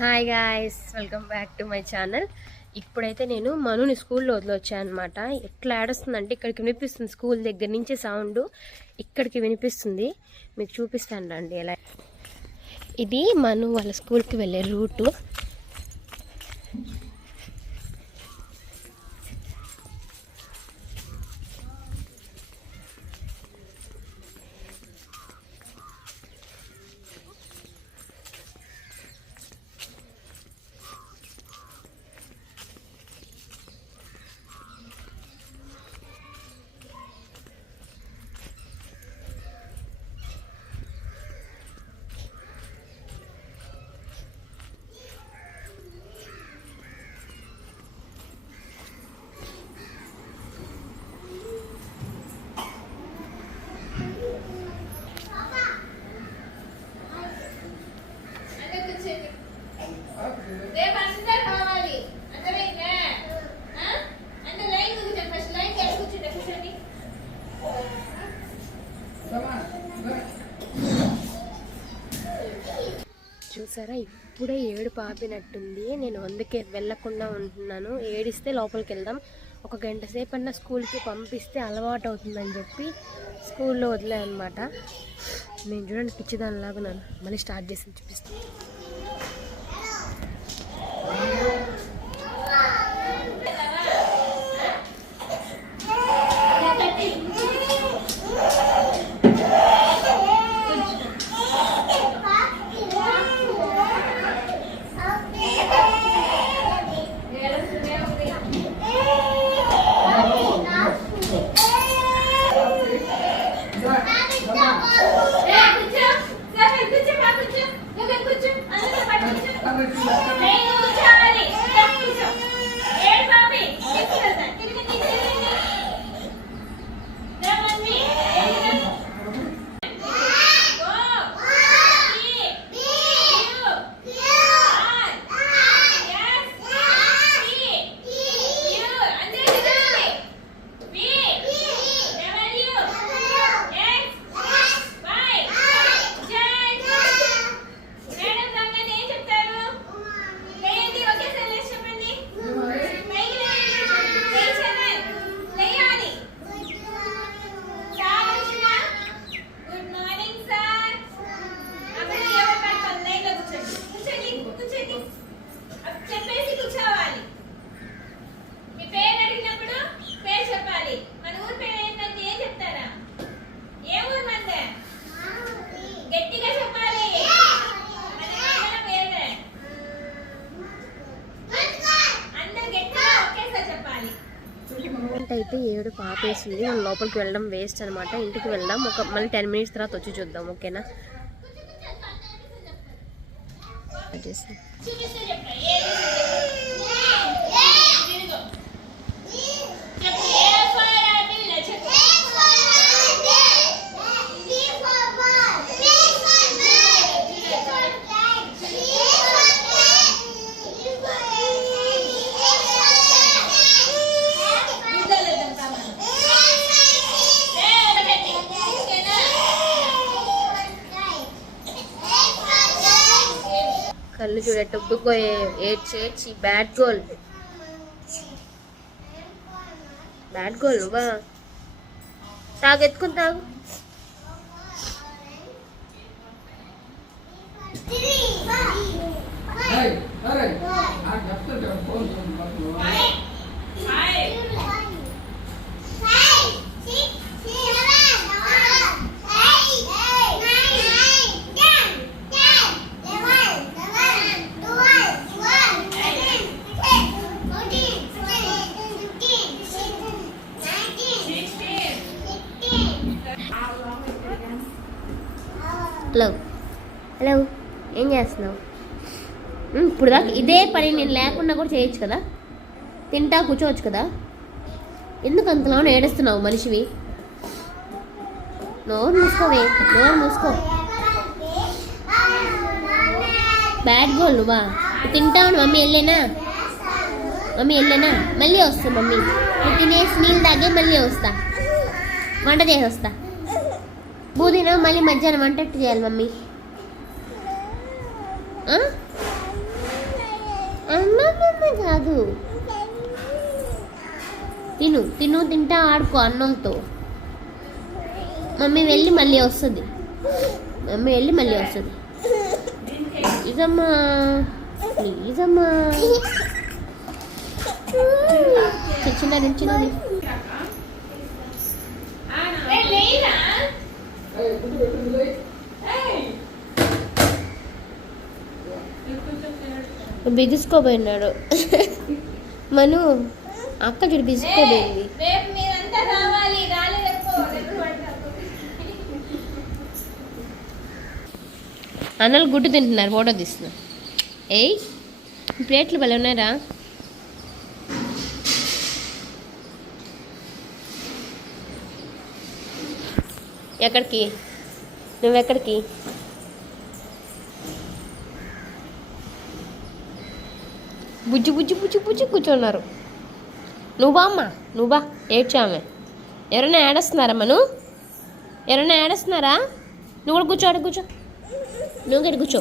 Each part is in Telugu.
Hi guys, welcome back to my channel. ఇప్పుడైతే నేను మనుని స్కూల్లో వదిలొచ్చాను అనమాట. ఎట్లా ఆడొస్తుందంటే ఇక్కడికి వినిపిస్తుంది, స్కూల్ దగ్గర నుంచి సౌండ్ ఇక్కడికి వినిపిస్తుంది. మీకు చూపిస్తాను రండి ఎలా. ఇది మను వాళ్ళ స్కూల్కి వెళ్ళే రూటు. చూసారా, ఇప్పుడే ఏడుపు ఆపినట్టుంది. నేను అందుకే వెళ్ళకుండా ఉంటున్నాను. ఏడిస్తే లోపలికి వెళ్దాం, ఒక గంట సేపు అన్న స్కూల్కి పంపిస్తే అలవాటు అవుతుందని చెప్పి స్కూల్లో వదిలే అనమాట. నేను చూడండి పిచ్చిదానిలాగా నన్ను మళ్ళీ స్టార్ట్ చేసి చూపిస్తాను. అయితే ఏడు పాపేసింది, మనం లోపలికి వెళ్ళడం వేస్ట్ అనమాట. ఇంటికి వెళ్దాం, మళ్ళీ 10 minutes తర్వాత వచ్చి చూద్దాం, ఓకేనా? కళ్ళు చూడట్టు ఉబ్బుకోయే ఏడ్చి బ్యాడ్ గోల్ నువ్వా? తాగు, ఎత్తుకుని తాగు. హలో, ఏం చేస్తున్నావు? ఇప్పుడు దాకా ఇదే పని, నేను లేకుండా కూడా చేయొచ్చు కదా, తింటా కూర్చోవచ్చు కదా. ఎందుకు అంతలో ఏడుస్తున్నావు మనిషివి? నోరు మూసుకో. బ్యాడ్ గోల్ నువ్వా? తింటావు. మమ్మీ వెళ్ళేనా? మళ్ళీ వస్తా. మమ్మీ నువ్వు తినేసి నీళ్ళు తాగే మళ్ళీ వస్తా, వంట చేసి వస్తా. బూదినా మళ్ళీ మధ్యాహ్నం వంట చేయాలి మమ్మీ. కాదు, తిను తిను, తింటా ఆడుకో అన్నంతో. మమ్మీ వెళ్ళి మళ్ళీ వస్తుంది, మమ్మీ వెళ్ళి మళ్ళీ వస్తుంది. ప్లీజమ్మా, ప్లీజమ్మా. చిన్నది చిన్నది. బిగుసుకోపోయినాడు మను. అక్క చూడు బిగుసుకోపోయింది. అన్నలు గుడ్డు తింటున్నారు, ఫోటో తీస్తున్నారు. ఏయ్ ప్లేట్లు భలే ఉన్నారా. ఎక్కడికి నువ్వెక్కడికి? బుజ్జి బుజ్జి బుజ్జి బుజ్జి కూర్చున్నారు. నువ్వు బా అమ్మా, నువ్వు బా. ఏడ్చామే. ఎవరైనా ఏడస్తున్నారా మను? ఎవరైనా ఏడస్తున్నారా? నువ్వు కూడా కూర్చో, అక్కడ కూర్చో. నువ్వు ఇక్కడ కూర్చో,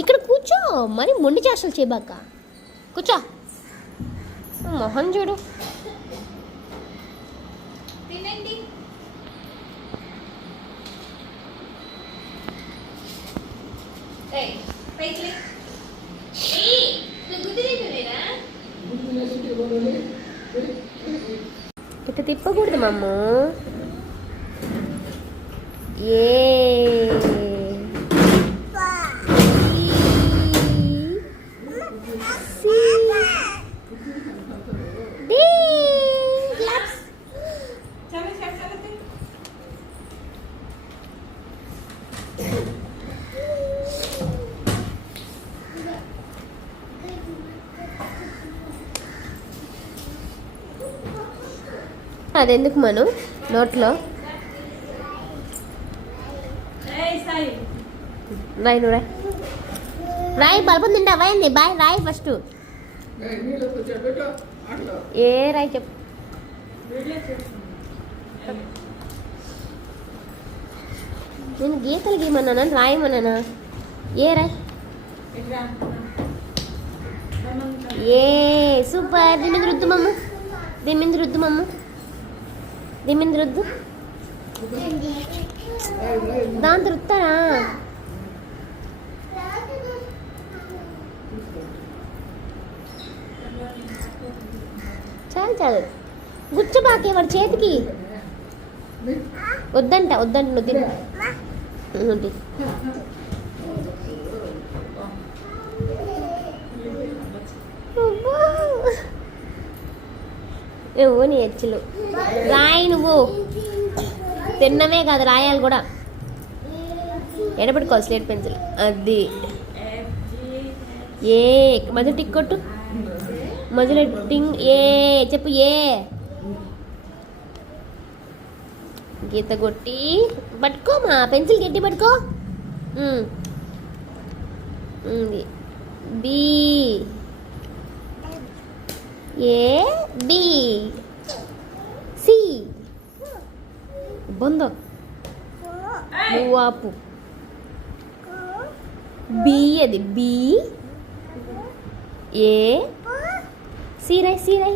ఇక్కడ కూర్చో. మరి మొండి చేష్టలు చేయబాక, కూర్చో. మొహం చూడు. ఇట్లా తిప్పకూడదు మమ్మ. అదెందుకు మను నోట్లో? రాయి, నువ్వు రాయి. రాయి, బల్బం తింటావా ఏంది? బాయ్ రాయి ఫస్ట్. ఏ రాయి చెప్పు. నేను గీతలు గీయమన్నానా రాయమన్నానా? ఏ రాయి. ఏ సూపర్. దీని మీద రుద్దు మమ్మ, దీని మీద రుద్దు మమ్మ, దీని మీద రుద్దు. దాంతో రుత్తారా? చాలు చాలు, గుచ్చబాకే వాడి చేతికి. వద్దంట వద్దంట, నువ్వు తిను. నువ్వు నీ హెచ్చులు రాయి. నువ్వు తిన్నమే కాదు, రాయాలి కూడా. ఎడబెట్టుకోవాలి స్లేట్ పెన్సిల్. అది ఏ మధ్య టిక్ కొట్టు, మధ్యలో టింగ్. ఏ చెప్పు. ఏ గీత కొట్టి పట్టుకో, మా పెన్సిల్ గట్టి పట్టుకో. B A B C. బొందో నువ్వు ఆపు. బి, అది బి. ఏ సీరై సీరై.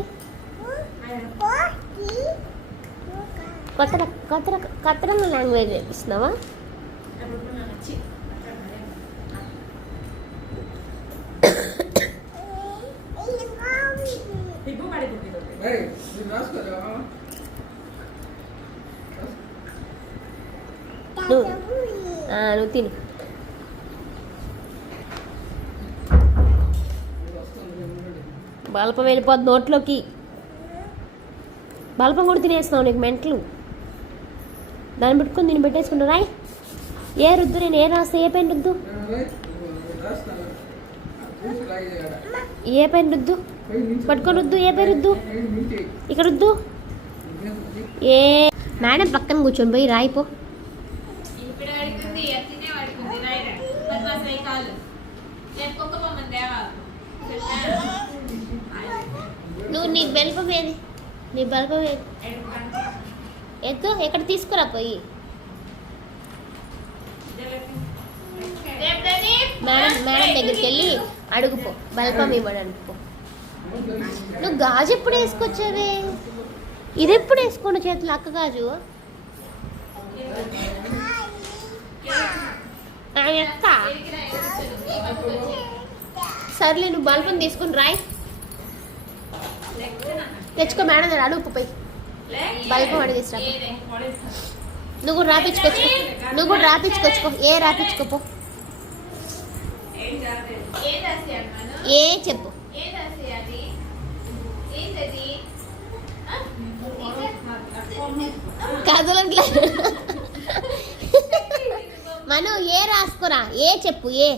కొత్త లాంగ్వేజ్ నేర్పిస్తున్నావా? నువ్వు తిను. బల్పం వెళ్ళిపోద్ది నోట్లోకి. బల్పం కూడా తినేస్తున్నావు, నీకు మెంటలు. దాన్ని పెట్టుకుని దీన్ని పెట్టేసుకుంటా. రాయ్. ఏ రుద్దు? నేను ఏ రాస్తా? A pen రుద్దు? A pen రుద్దు? పట్టుకొని రుద్దు. A pen రుద్దు? ఇక్కడ రుద్దు. ఏ మేడం పక్కన కూర్చొని పోయి రాయిపో. నువ్వు నీ బల్బం ఏది? నీ బల్బం ఏది? ఎత్తు. ఎక్కడ తీసుకురా పోయి. మేడం దగ్గరికి వెళ్ళి అడుగుపో, బల్బం ఇవ్వడానికి పో. నువ్వు గాజు ఎప్పుడు వేసుకొచ్చావే? ఇది ఎప్పుడు వేసుకోండి చేతులు అక్క గాజు? అక్క సర్లే, నువ్వు బల్బం తీసుకుని రాయ్. తెచ్చుకో మేడం దగ్గర అడుగు పోయి బల్బం అడిగేసిరా. నువ్వు కూడా రాపించుకొచ్చుకో. ఏ రాపించుకోపో. ఏ చెప్పు. కదలట్లే మను. ఏ రాసుకోరా. ఏ చెప్పు. ఏ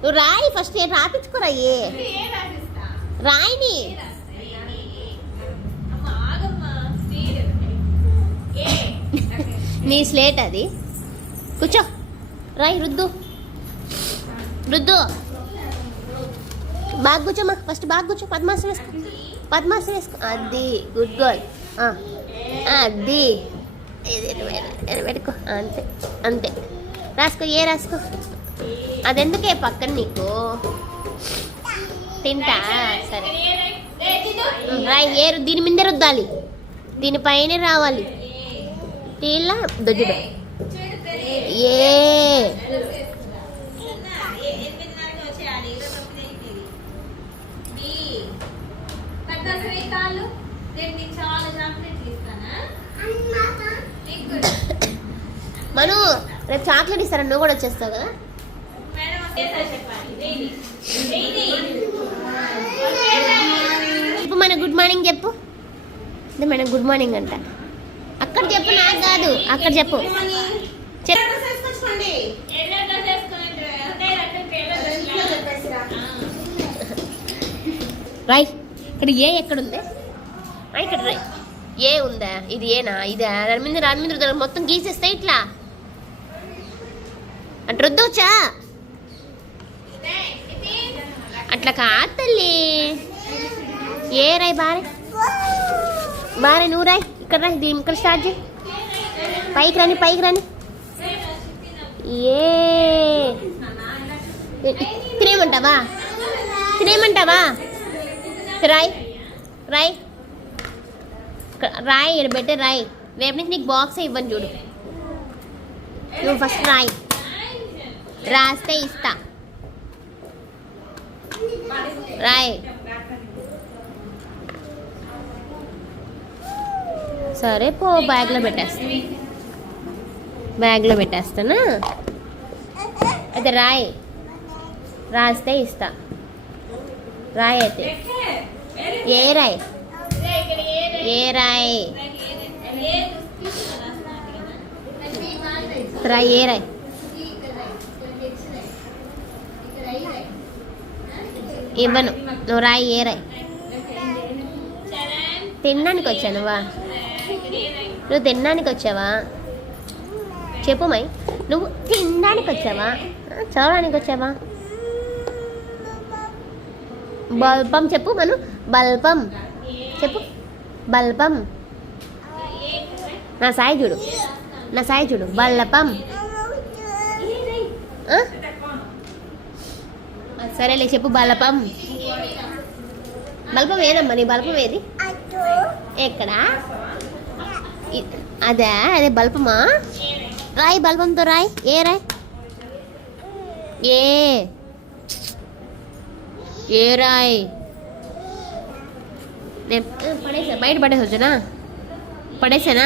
నువ్వు రాయి ఫస్ట్. ఏ రాపించుకోరా. ఏ రాయిని. నీ స్లేట్ అది. కూర్చో రాయి. రుద్దు బాగా కూర్చోమ్మా. ఫస్ట్ బాగా కూర్చో. పద్మాసనం వేసుకో. అది గుడ్ గర్ల్. అది పెట్టుకో. అంతే రాసుకో. ఏ రాసుకో. అదెందుకే పక్కన నీకు? తింటా. సరే రాయి. ఏరు దీని మీదే రుద్దాలి. దీనిపైనే రావాలి. తీలా దొడ్డు. ఏ మను రేపు చాక్లెట్ ఇస్తారా? నువ్వు కూడా వచ్చేస్తావు కదా. చెప్పు మన గుడ్ మార్నింగ్ చెప్పు. మన గుడ్ మార్నింగ్ అంట. అక్కడ చెప్పు, నాకు కాదు. అక్కడ చెప్పు. రాయ్. ఇక్కడ ఏ ఎక్కడుందే? ఇక్కడ రాయ్. ఏ ఉందా? ఇది ఏనా? ఇదా? దాని మీద మొత్తం గీసేస్తే ఇట్లా అట్లా రుద్దొచ్చా? అట్లా కాదు తల్లి. ఏ రాయ్. బారే నువ్వు రాయ్. ఇక్కడ రాయ్. దీని ఇక్కడ స్టార్ట్ చేయి. పైకి రాని. ఏ తినేమంటావా? రాయ్. ఇక్కడ పెట్టే రాయ్. రేపు నుంచి నీకు బాక్స్ ఇవ్వను చూడు. నువ్వు ఫస్ట్ రాయ్. రాస్తే ఇస్తా. రాయ్. సరే పో. బ్యాగ్లో పెట్టేస్తానా? అయితే రాయ్. రాస్తే ఇస్తా. రాయ్. అయితే ఏ రాయ్. ఏ రాయ్. ఇవ్వను. నువ్వు రాయి. ఏ రాయ్. తినడానికి వచ్చానువా? నువ్వు తినడానికి వచ్చావా? చెప్పు మై. నువ్వు తినడానికి వచ్చావా? చదవడానికి వచ్చావా? బల్పం చెప్పు మను. బల్పం చెప్పు. బల్పం. నా సాయి చూడు. బల్పం. సరేలే చెప్పు. బల్పం ఏదమ్మా? నీ బల్పం ఏది? ఎక్కడా? అదే బల్పమా? రాయ్. బల్పంతో రాయ్. ఏ రాయ్. ఏ రాయ్. బయట పడేసా?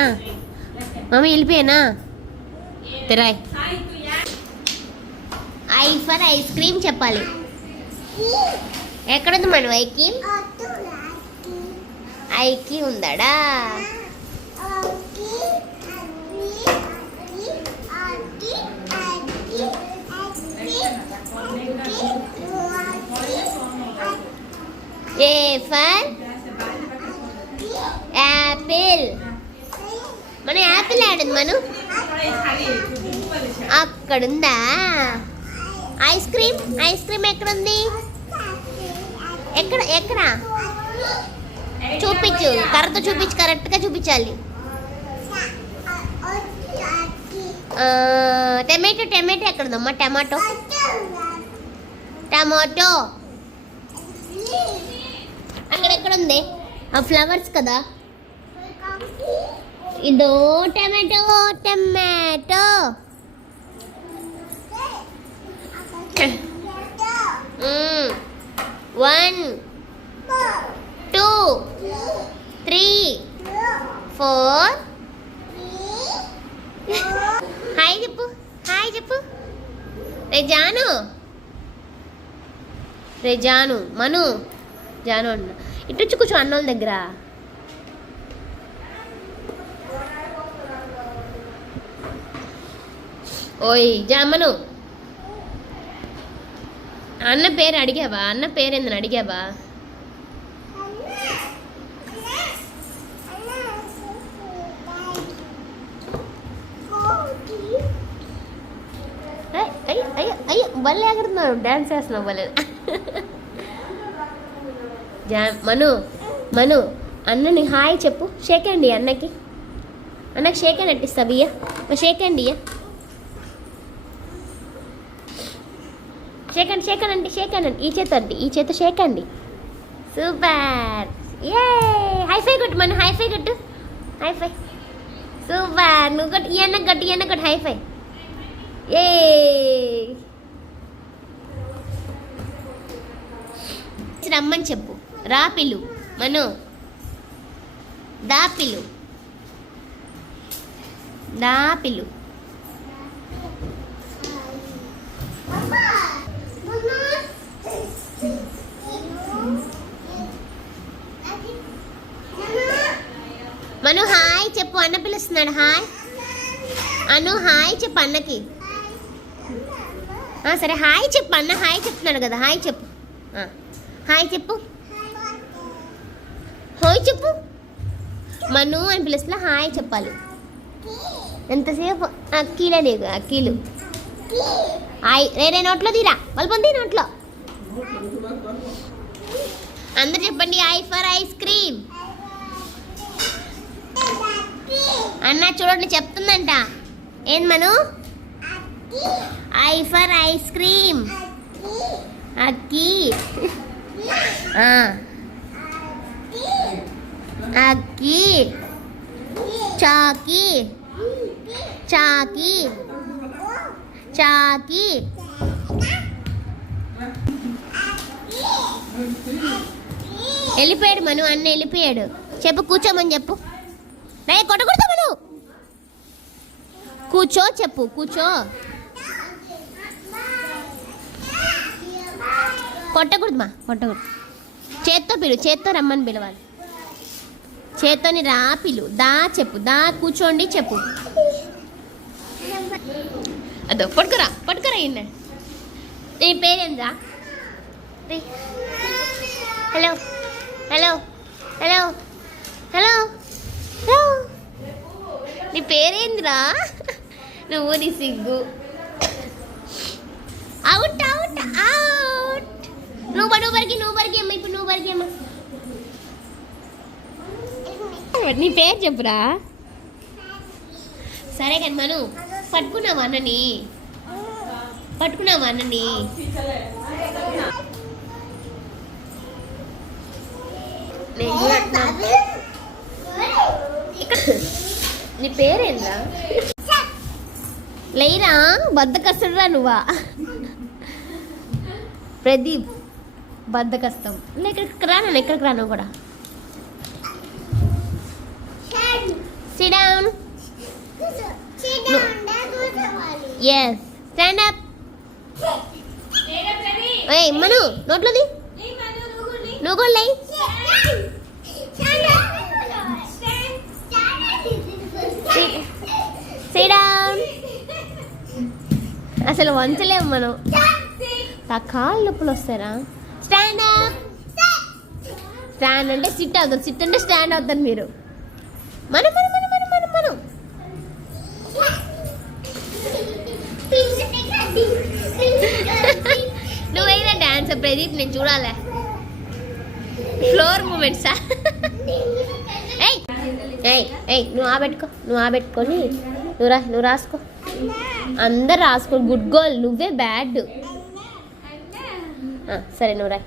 మమ్మీ వెళ్ళిపోయానా? రాయ్. ఫర్ ఐస్ క్రీమ్ చెప్పాలి. ఎక్కడుంది మనం? ఐకి ఉందాడా? A for apple. మన యాపిల్ ఆడింది మను. అక్కడుందా? ఐస్ క్రీమ్ ఎక్కడుంది? ఎక్కడ చూపించు. కర్రతో చూపించు. కరెక్ట్గా చూపించాలి. టమాటో ఎక్కడుందమ్మా? టమాటో అక్కడెక్కడ ఉంది ఆ ఫ్లవర్స్ కదా. ఇదో టమాటో టమాటో. 1 2 3 4. హాయ్ చెప్పు, హాయ్ చెప్పు. రే జాను మను జాను అన్న ఇటు వచ్చి కూర్చో అన్నోళ్ళ దగ్గర. ఓయ్ జామను, అన్న పేరు అడిగావా? అన్న పేరు ఏందని అడిగావా? అయ్యో భలే ఎగురుతున్నావు, డ్యాన్స్ చేస్తున్నావు భలే. మను అన్నని హాయ్ చెప్పు. షేక్ అండి అన్నకి, అన్నకి షేక్ హ్యాండ్ అట్టిస్తావు. ఇయ్య షేక్ అండి, ఇయ్య షేక్ హ్యాండ్ అంటే షేక్ హ్యాండ్ అండి. ఈ చేత అండి, ఈ చేత షేక్ అండి. సూపర్. ఏ హైఫై కొట్టు మను, హైఫై కొట్టు, హైఫై. సూపర్. నువ్వు కొట్టు, ఈ అన్నకు కొట్టు, ఈ అన్నకు కొట్టు హైఫై. ఏ రమ్మని చెప్పు. రా పిలు మను, దా పిలు, దా పిలు. మను హాయ్ చెప్పు, అన్న పిలుస్తున్నాడు. హాయ్ అను, హాయ్ చెప్పు అన్నకి. సరే హాయ్ చెప్పు, అన్న హాయ్ చెప్తున్నాడు కదా. హాయ్ చెప్పు, హాయ్ చెప్పు, హాయ్ చెప్పు. మను అని పిలుస్తున్నా హాయ్ చెప్పాలి. ఎంతసేపు అక్కీలే నీకు, అక్కీలు. రే నోట్లో తీరా, వాళ్ళు పొంది నోట్లో. అందరు చెప్పండి ఐ ఫర్ ఐస్ క్రీమ్. అన్న చూడండి చెప్తుందంట. ఏం మను? I for ice cream. అక్కి అక్కి చాకి చాకి చాకి. వెళ్ళిపోయాడు మను, అన్న వెళ్ళిపోయాడు. చెప్పు కూర్చోమని చెప్పు. రే కొట్టకూడదు మను, కూర్చో చెప్పు, కూర్చో. కొట్టకూడదు మా, కొట్టకూడదు. చేత్తో పిలు, చేత్తో రమ్మని పిలవాలి. చేత్తోని రా పిలు, దా చెప్పు, దా కూర్చోండి చెప్పు. అదో పట్టుకురా, పట్టుకురా. ఇన్న నీ పేరేంద్రా? Hello hello hello hello hello, నీ పేరేంద్రా? నువ్వు నీ సిగ్గు. Out out out. నువ్వు బరికి అమ్మ, ఇప్పుడు నువ్వు బరికి అమ్మ. నీ పేరు చెప్పురా. సరే కానీ మను, పట్టుకున్నావా అన్నని? పట్టుకున్నావా అన్నని? నీ పేరేంద్రా? లేరా బద్దకస్తుడురా నువ్వా? ప్రదీప్ బద్దకస్తం. ఎక్కడికి రాను, ఎక్కడికి రాను కూడా. Sit down. No. Yes. Stand up. Hey, Manu, నోట్లోది. నువ్వు కూడా లే. Sit down. అసలు వంచలేము మనం. ఆ కాళ్ళు నొప్పులు వస్తారా? Stand up. స్టాండ్ అంటే సిట్ అవుతారు, సిట్ అంటే స్టాండ్ అవుతారు మీరు. మనం మనం మనం మనం మనం మనం నువ్వైనా డాన్స్ ప్రదీప్, నేను చూడాలి. ఫ్లోర్ మూమెంట్సా? ఏయ్ నువ్వు ఆబెట్టుకో, నువ్వు ఆబెట్టుకొని నువ్వు రాసుకో. అందరు రాసుకో. గుడ్ గర్ల్, నువ్వే బ్యాడ్. సరే నువ్వు రాయి.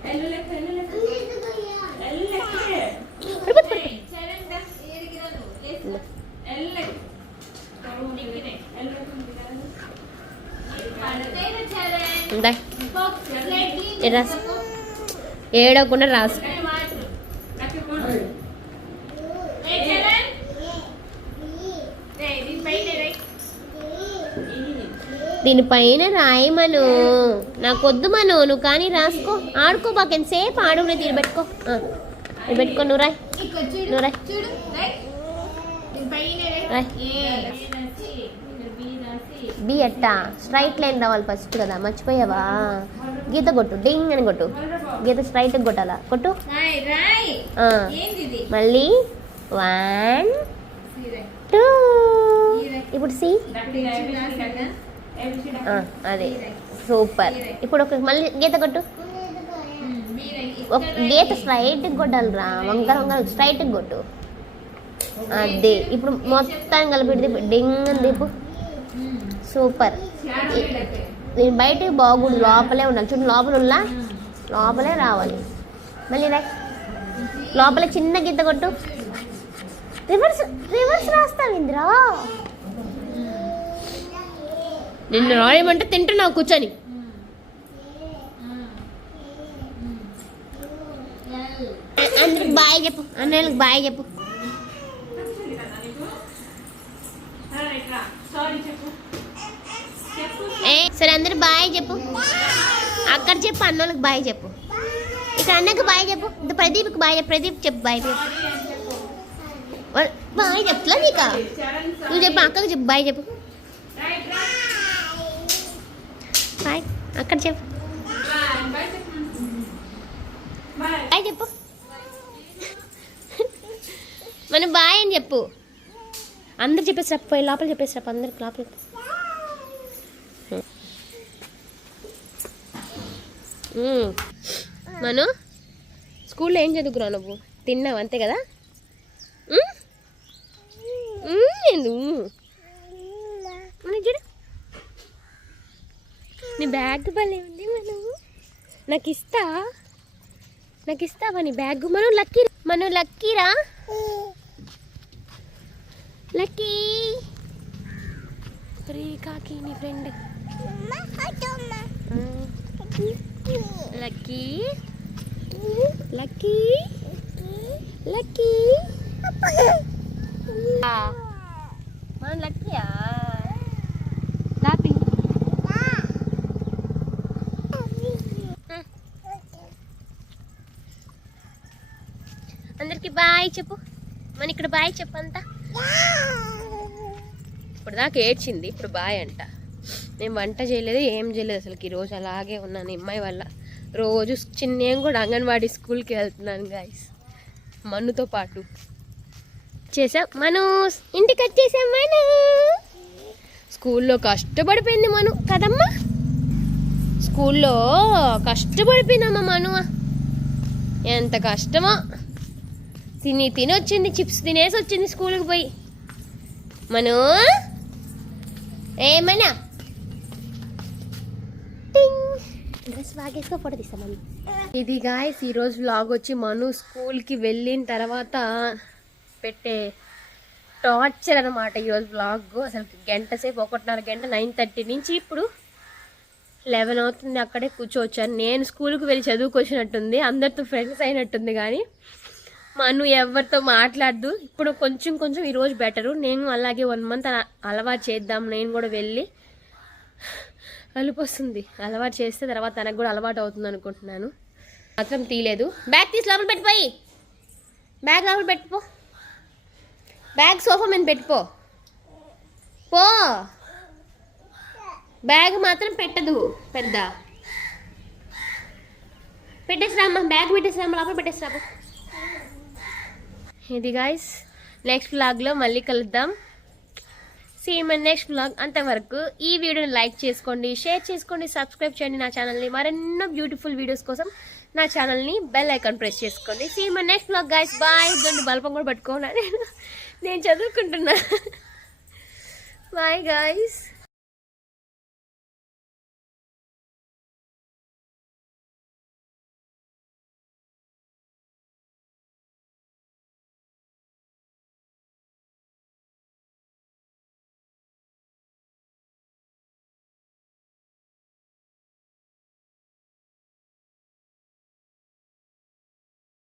రాసు, ఏడవకుండా రాసు. దీనిపైన రాయమను, నాకొద్దు మను, నువ్వు కానీ రాసుకో. ఆడుకో బాగా, ఎంతసేపు ఆడుకునే తీరు పెట్టుకో. పెట్టుకో, నువ్వు రాయ్, నువ్వు రాయ్. బి అట్టా స్ట్రైట్ లైన్ రావాలి ఫస్ట్ కదా, మర్చిపోయావా? గీత కొట్టు, డింగ్ అని కొట్టు. గీత స్ట్రైట్ కొట్టాలా, కొట్టు. మళ్ళీ 1 2. ఇప్పుడు సి. అదే సూపర్. ఇప్పుడు ఒక మళ్ళీ గీత కొట్టు. ఒక గీత స్ట్రైట్ కొట్టాలి రా, వంకర వంకర స్ట్రైట్ కొట్టు. అదే ఇప్పుడు మొత్తం కలిపి డింగ్ అని దీపు. సూపర్. నేను బయటకి బాగుండు, లోపలే ఉండాలి. చూడు లోపల ఉన్నా, లోపలే రావాలి. మళ్ళీ రా, లోపల చిన్న గీత కొట్టు. రివర్స్ రివర్స్ రాస్తావు ఇంద్రా. నిన్ను రాయమంటే తింటున్నావు కూర్చొని. అందరికి బాయ్ చెప్పు, అన్నయ్యలకు బాయ్ చెప్పు. సరే అందరు బాయ్ చెప్పు. అక్కడ చెప్పు, అన్నోళ్ళకి బాయ్ చెప్పు. ఇక్కడ అన్నకు బాయ్ చెప్పు. ప్రదీప్కి బాయ్ చెప్పు. ప్రదీప్ చెప్పు బాయ్ చెప్పు. బాయ్ చెప్తున్నా నీకా, నువ్వు చెప్పు. అక్కకి చెప్పు బాయ్ చెప్పు. బాయ్ అక్కడ చెప్పు. బాయ్ చెప్పు. మనం బాయ్ అని చెప్పు. అందరు చెప్పేసి పోయి లోపల చెప్పేసి అందరికి లోపల. మను స్కూల్లో ఏం చదువుకున్నావు నువ్వు? తిన్నావు అంతే కదా? చూడు నీ బ్యాగ్ భలే ఉంది. నాకు ఇస్తావా నీ బ్యాగ్? మనం లక్కీరా, లక్కీ. కాకి నీ ఫ్రెండ్ లక్కీ. లక్కీ లక్కీ మనం లక్కీయా? అందరికి బాయ్ చెప్పు. మన ఇక్కడ బాయ్ చెప్పు అంతా. ఇప్పుడు దాకా ఏడ్చింది, ఇప్పుడు బాయ్ అంట. నేను వంట చేయలేదు, ఏం చేయలేదు అసలుకి. ఈరోజు అలాగే ఉన్నాను అమ్మాయి వల్ల. రోజు నేను కూడా అంగన్వాడీ స్కూల్కి వెళ్తున్నాను గాయస్, మన్నుతో పాటు. చేసాం మను, ఇంటికి వచ్చేసాం మను. స్కూల్లో కష్టపడిపోయింది మను కదమ్మా. స్కూల్లో కష్టపడిపోయిందమ్మా మను. ఎంత కష్టమో. తినొచ్చింది, చిప్స్ తినేసి వచ్చింది స్కూల్కి పోయి. మను ఏమన్నా డ్రెస్ బాగేసుకో, ఫోటో తీస్తామని. ఇది గాయస్ ఈరోజు వ్లాగ్ వచ్చి మను స్కూల్కి వెళ్ళిన తర్వాత పెట్టే టార్చర్ అనమాట ఈరోజు వ్లాగ్. అసలు గంట సేపు, 1.5 గంట, 9:30 నుంచి ఇప్పుడు 11 అవుతుంది. అక్కడే కూర్చోవచ్చాను. నేను స్కూల్కి వెళ్ళి చదువుకొచ్చినట్టుంది, అందరితో ఫ్రెండ్స్ అయినట్టుంది. కానీ మను ఎవరితో మాట్లాడదు. ఇప్పుడు కొంచెం ఈరోజు బెటరు. నేను అలాగే 1 మంత్ అలవాటు చేద్దాం, నేను కూడా వెళ్ళి. అలుపు వస్తుంది, అలవాటు చేస్తే తర్వాత తనకు కూడా అలవాటు అవుతుంది అనుకుంటున్నాను. మాత్రం తీయలేదు. బ్యాగ్ తీసి లోపల పెట్టిపోయి, బ్యాగ్ లోపల పెట్టుకో. బ్యాగ్ సోఫా మీద పెట్టుకో పో. బ్యాగ్ మాత్రం పెట్టదు పెద్ద. పెట్టేసిరామ్మా, బ్యాగ్ పెట్టేసిరామ్మా, లోపల పెట్టేసిరాము. ఇది గాయస్ నెక్స్ట్ వ్లాగ్లో మళ్ళీ కలుద్దాం. See my next vlog. అంతవరకు ఈ వీడియోని లైక్ చేసుకోండి, షేర్ చేసుకోండి, సబ్స్క్రైబ్ చేయండి నా ఛానల్ని. మరెన్నో బ్యూటిఫుల్ వీడియోస్ కోసం నా ఛానల్ని బెల్ ఐకాన్ ప్రెస్ చేసుకోండి. See my next vlog guys. Bye. దొండి బల్పం కూడా పట్టుకోండి, నేను చదువుకుంటున్నా. Bye guys.